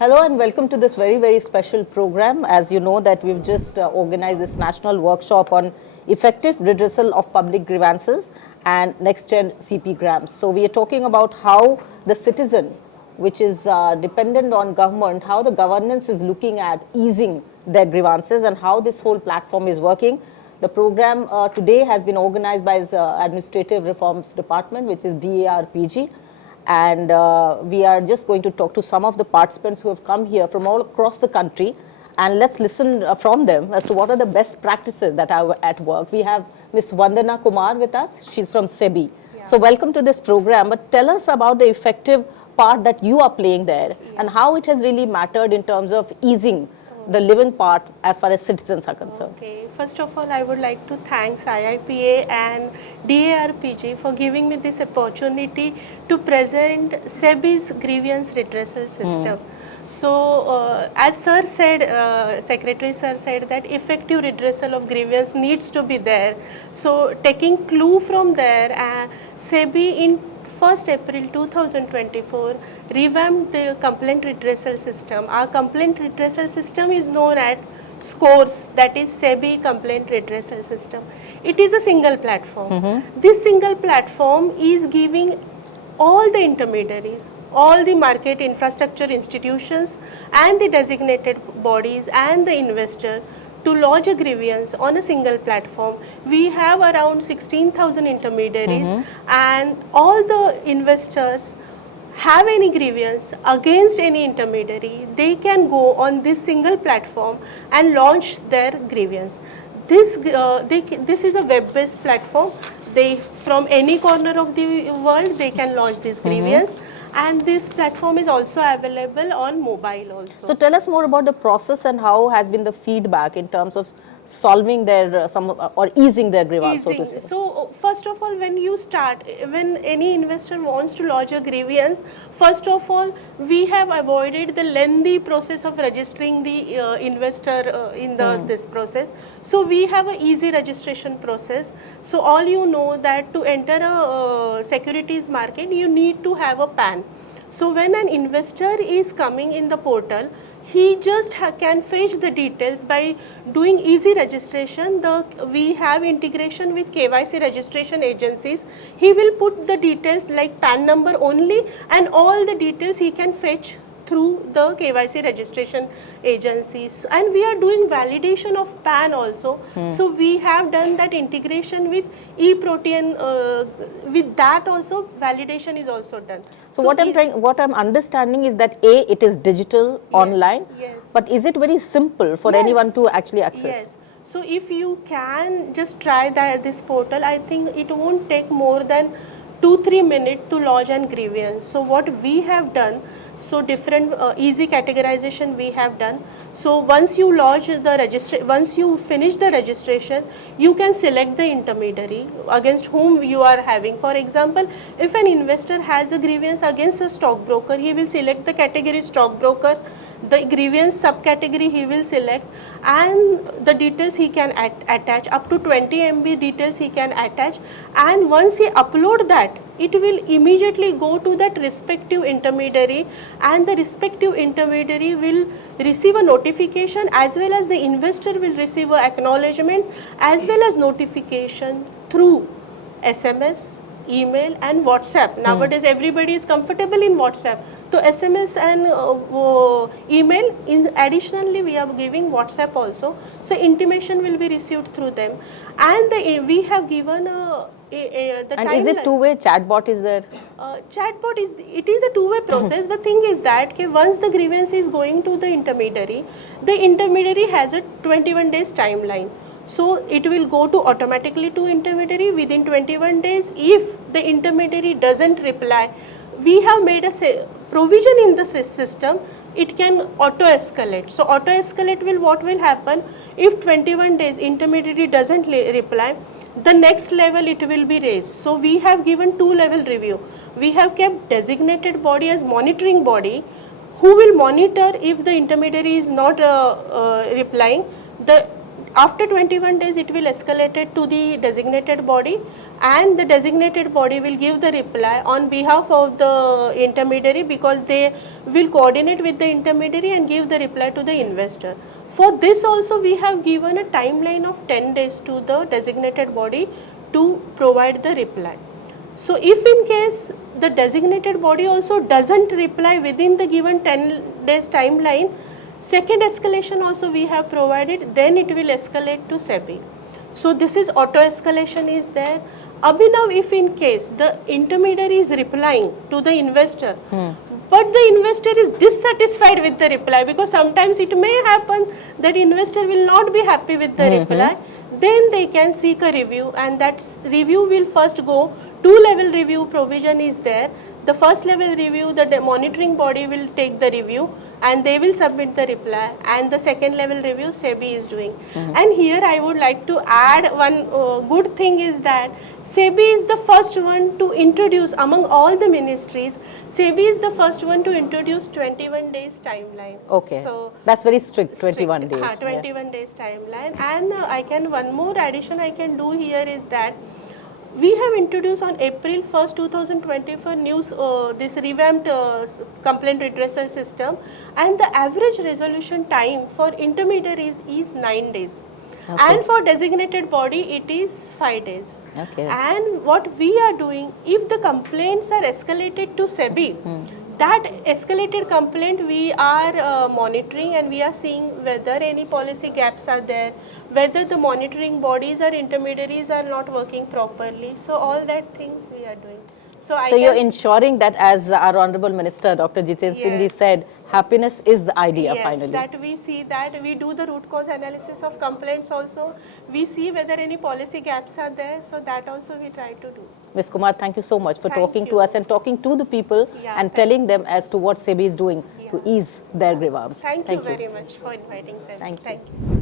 Hello and welcome to this very special program. As you know that we've just organized this national workshop on effective redressal of public grievances and next gen CP grams. So we are talking about how the citizen, which is dependent on government, how the governance is looking at easing their grievances and how this whole platform is working. The program today has been organized by the Administrative Reforms Department, which is DARPG. And we are just going to talk to some of the participants who have come here from all across the country, and let's listen from them as to what are the best practices that are at work. We have Ms. Vandana Kumar with us. She's from SEBI. Yeah. So welcome to this program, but tell us about the effective part that you are playing there, yeah, and how it has really mattered in terms of easing the living part as far as citizens are concerned. Okay, first of all, I would like to thank IIPA and DARPG for giving me this opportunity to present SEBI's grievance redressal system. So, as Sir said, Secretary Sir said that effective redressal of grievance needs to be there. So, taking clue from there, SEBI in 1st April 2024 revamped the complaint redressal system. Our complaint redressal system is known as SCORES, that is SEBI Complaint Redressal System. It is a single platform. This single platform is giving all the intermediaries, all the market infrastructure institutions and the designated bodies and the investor to lodge a grievance on a single platform. We have around 16,000 intermediaries and all the investors have any grievance against any intermediary, they can go on this single platform and launch their grievance. This is a web-based platform. They, from any corner of the world, they can launch this grievance. And this platform is also available on mobile also. So tell us more about the process and how has been the feedback in terms of solving their or easing their grievance, so to say. So first of all, when you start, when any investor wants to lodge a grievance, first of all, we have avoided the lengthy process of registering the investor in this process. So we have an easy registration process. So all you know that to enter a securities market, you need to have a PAN. So when an investor is coming in the portal, he just can fetch the details by doing easy registration. We have integration with KYC registration agencies. He will put the details like PAN number only, and all the details he can fetch through the KYC registration agencies. And we are doing validation of PAN also. So we have done that integration with e-protein. With that also, validation is also done. So what I'm understanding is that it is digital, online, yes, but is it very simple for anyone to actually access? Yes. So if you can just try this portal, I think it won't take more than 2-3 minutes to lodge an grievance. So what we have done, so different easy categorization we have done. So once you lodge the once you finish the registration, you can select the intermediary against whom you are having. For example, if an investor has a grievance against a stockbroker, he will select the category stockbroker, the grievance subcategory he will select, and the details he can attach, up to 20 MB details he can attach, and once he upload that, it will immediately go to that respective intermediary, and the respective intermediary will receive a notification, as well as the investor will receive an acknowledgement as well as notification through SMS, email and WhatsApp. Nowadays everybody is comfortable in WhatsApp. So SMS and email, additionally we are giving WhatsApp also. So intimation will be received through them. And we have given is it two-way? Chatbot is there? Chatbot is a two-way process. But thing is that once the grievance is going to the intermediary has a 21 days timeline. So it will go to automatically to intermediary within 21 days. If the intermediary doesn't reply, we have made a provision in the system. It can auto escalate. So auto escalate what will happen if 21 days intermediary doesn't reply, the next level it will be raised. So we have given 2-level review. We have kept designated body as monitoring body who will monitor if the intermediary is not replying. The after 21 days it will escalate it to the designated body, and the designated body will give the reply on behalf of the intermediary, because they will coordinate with the intermediary and give the reply to the investor. For this also we have given a timeline of 10 days to the designated body to provide the reply. So if in case the designated body also doesn't reply within the given 10 days timeline, second escalation also we have provided, then it will escalate to SEBI. So this is auto escalation is there. Abhinav, if in case the intermediary is replying to the investor, but the investor is dissatisfied with the reply, because sometimes it may happen that investor will not be happy with the reply, then they can seek a review, and that review will first go, two-level review provision is there. The first level review, the monitoring body will take the review and they will submit the reply, and the second level review SEBI is doing. And here I would like to add one good thing is that SEBI is the first one to introduce among all the ministries, SEBI is the first one to introduce 21 days timeline. Okay. So that's very strict, 21 days. 21 days timeline. And I can, one more addition I can do here is that we have introduced on April 1st, 2024 this revamped complaint redressal system, and the average resolution time for intermediaries is 9 days. Okay. And for designated body it is 5 days. Okay. And what we are doing, if the complaints are escalated to SEBI, that escalated complaint we are monitoring, and we are seeing whether any policy gaps are there, whether the monitoring bodies or intermediaries are not working properly. So all that things we are doing. So you're ensuring that, as our Honorable Minister Dr. Jiten Singh Yes. said, happiness is the idea finally. Yes, that we see that we do the root cause analysis of complaints also. We see whether any policy gaps are there. So that also we try to do. Ms. Kumar, thank you so much for Thank talking to you. us and talking to the people and telling them as to what SEBI is doing to ease their grievance. Thank you very much for inviting, sir. Thank you. Thank you.